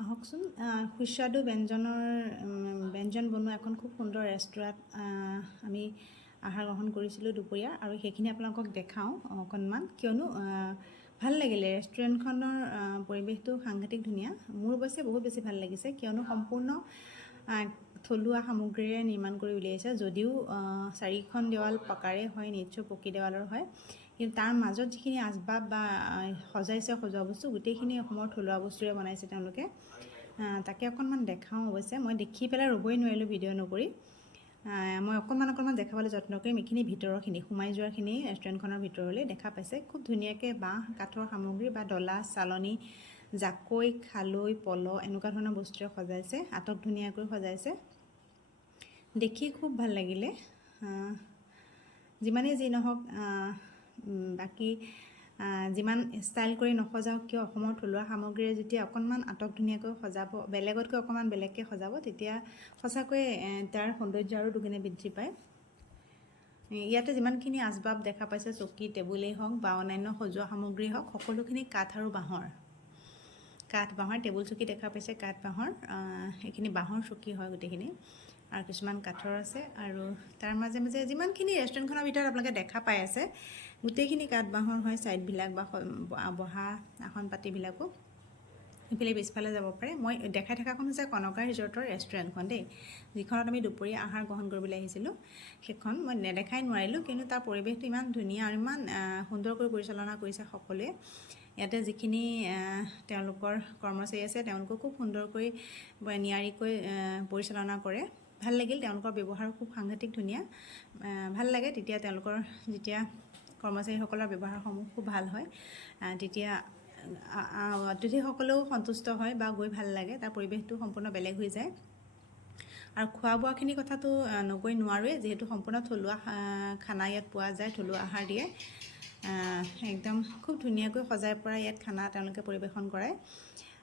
আহকচোন সুস্বাদু ব্যঞ্জন বনোৱা এখন খুব সুন্দৰ ৰেষ্টুৰাঁত আমি আহাৰ গ্ৰহণ কৰিছিলোঁ দুপৰীয়া আৰু সেইখিনি আপোনালোকক দেখাওঁ অকণমান কিয়নো ভাল লাগিলে ৰেষ্টুৰেণ্টখনৰ পৰিৱেশটো সাংঘাতিক ধুনীয়া মোৰ অৱশ্যে বহুত বেছি ভাল লাগিছে কিয়নো সম্পূৰ্ণ থলুৱা সামগ্ৰীৰে নিৰ্মাণ কৰি উলিয়াইছে যদিও চাৰিখন দেৱাল পকাৰে হয় নিশ্চয় পকী দেৱালৰ হয় কিন্তু তাৰ মাজত যিখিনি আচবাব বা সজাইছে সজোৱা বস্তু গোটেইখিনি অসমৰ থলুৱা বস্তুৰে বনাইছে তেওঁলোকে তাকে অকণমান দেখাওঁ অৱশ্যে মই দেখি পেলাই ৰ'বই নোৱাৰিলোঁ ভিডিঅ' নকৰি মই অকণমান দেখাবলৈ যত্ন কৰিম এইখিনি ভিতৰৰখিনি সোমাই যোৱাখিনি ৰেষ্টুৰেণ্টখনৰ ভিতৰলৈ দেখা পাইছে খুব ধুনীয়াকৈ বাঁহ কাঠৰ সামগ্ৰী বা ডলা চালনী জাকৈ খালৈ পল এনেকুৱা ধৰণৰ বস্তুৰে সজাইছে আটক ধুনীয়াকৈ সজাইছে দেখি খুব ভাল লাগিলে যিমানেই যি নহওক বাকী যিমান ষ্টাইল কৰি নসজাওক কিয় অসমৰ থলুৱা সামগ্ৰীৰে যেতিয়া অকণমান আটক ধুনীয়াকৈ সজাব বেলেগতকৈ অকণমান বেলেগকৈ সজাব তেতিয়া সঁচাকৈ তাৰ সৌন্দৰ্য আৰু দুগুণে বৃদ্ধি পায় ইয়াতে যিমানখিনি আচবাব দেখা পাইছে চকী টেবুলেই হওক বা অন্যান্য সজোৱা সামগ্ৰী হওক সকলোখিনি কাঠ আৰু বাঁহৰ টেবুল চকী দেখা পাইছে কাঠ বাঁহৰ এইখিনি বাঁহৰ চকী হয় গোটেইখিনি আৰু কিছুমান কাঠৰ আছে আৰু তাৰ মাজে মাজে যিমানখিনি ৰেষ্টুৰেণ্টখনৰ ভিতৰত আপোনালোকে দেখা পাই আছে গোটেইখিনি কাঠ বাঁহৰ হয় ছাইডবিলাক বা বহা আসন পাতিবিলাকো ইফালে পিছফালে যাব পাৰে মই দেখাই থকাখন হৈছে কনকা ৰিজৰ্টৰ ৰেষ্টুৰেণ্টখন দেই যিখনত আমি দুপৰীয়া আহাৰ গ্ৰহণ কৰিবলৈ আহিছিলোঁ সেইখন মই নেদেখাই নোৱাৰিলোঁ কিন্তু তাৰ পৰিৱেশটো ইমান ধুনীয়া আৰু ইমান সুন্দৰকৈ পৰিচালনা কৰিছে সকলোৱে ইয়াতে যিখিনি তেওঁলোকৰ কৰ্মচাৰী আছে তেওঁলোকক খুব সুন্দৰকৈ নিয়াৰিকৈ পৰিচালনা কৰে ভাল লাগিল তেওঁলোকৰ ব্যৱহাৰ খুব সাংঘাতিক ধুনীয়া ভাল লাগে তেতিয়া তেওঁলোকৰ যেতিয়া কৰ্মচাৰীসকলৰ ব্যৱহাৰসমূহ খুব ভাল হয় তেতিয়া অতিথিসকলেও সন্তুষ্ট হয় বা গৈ ভাল লাগে তাৰ পৰিৱেশটো সম্পূৰ্ণ বেলেগ হৈ যায় আৰু খোৱা বোৱাখিনিৰ কথাটো নকৈ নোৱাৰোৱে যিহেতু সম্পূৰ্ণ থলুৱা খানা ইয়াত পোৱা যায় থলুৱা আহাৰ দিয়ে একদম খুব ধুনীয়াকৈ সজাই পৰা ইয়াত খানা তেওঁলোকে পৰিৱেশন কৰায়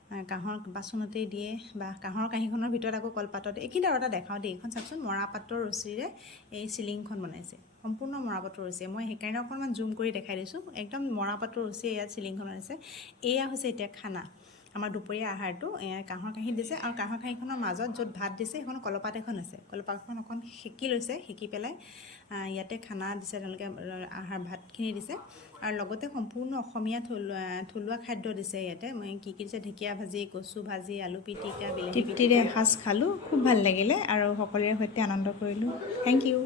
কাঁহৰ বাচনতেই দিয়ে বা কাঁহৰ কাঁহীখনৰ ভিতৰত আকৌ কলপাতত এইখিনি আৰু এটা দেখাওঁ দেই এইখন চাওকচোন মৰাপাটৰ ৰছীৰে এই চিলিংখন বনাইছে সম্পূৰ্ণ মৰাপাটৰ ৰছীয়ে মই সেইকাৰণে অকণমান জুম কৰি দেখাই দিছোঁ একদম মৰাপাটৰ ৰছীয়ে ইয়াত চিলিংখন বনাইছে এয়া হৈছে এতিয়া খানা আমাৰ দুপৰীয়া আহাৰটো কাঁহৰ কাঁহীত দিছে আৰু কাঁহৰ কাঁহীখনৰ মাজত য'ত ভাত দিছে সেইখন কলপাত এখন আছে কলপাতখন অকণ সেকি লৈছে সেকি পেলাই ইয়াতে খানা দিছে তেওঁলোকে আহাৰ ভাতখিনি দিছে আৰু লগতে সম্পূৰ্ণ অসমীয়া থলুৱা খাদ্য দিছে ইয়াতে মই কি দিছে ঢেকীয়া ভাজি কচু ভাজি আলু পিটিকা বিলাহী পিটিকা এসাঁজ খালোঁ খুব ভাল লাগিলে আৰু সকলোৰে সৈতে আনন্দ কৰিলোঁ থেংক ইউ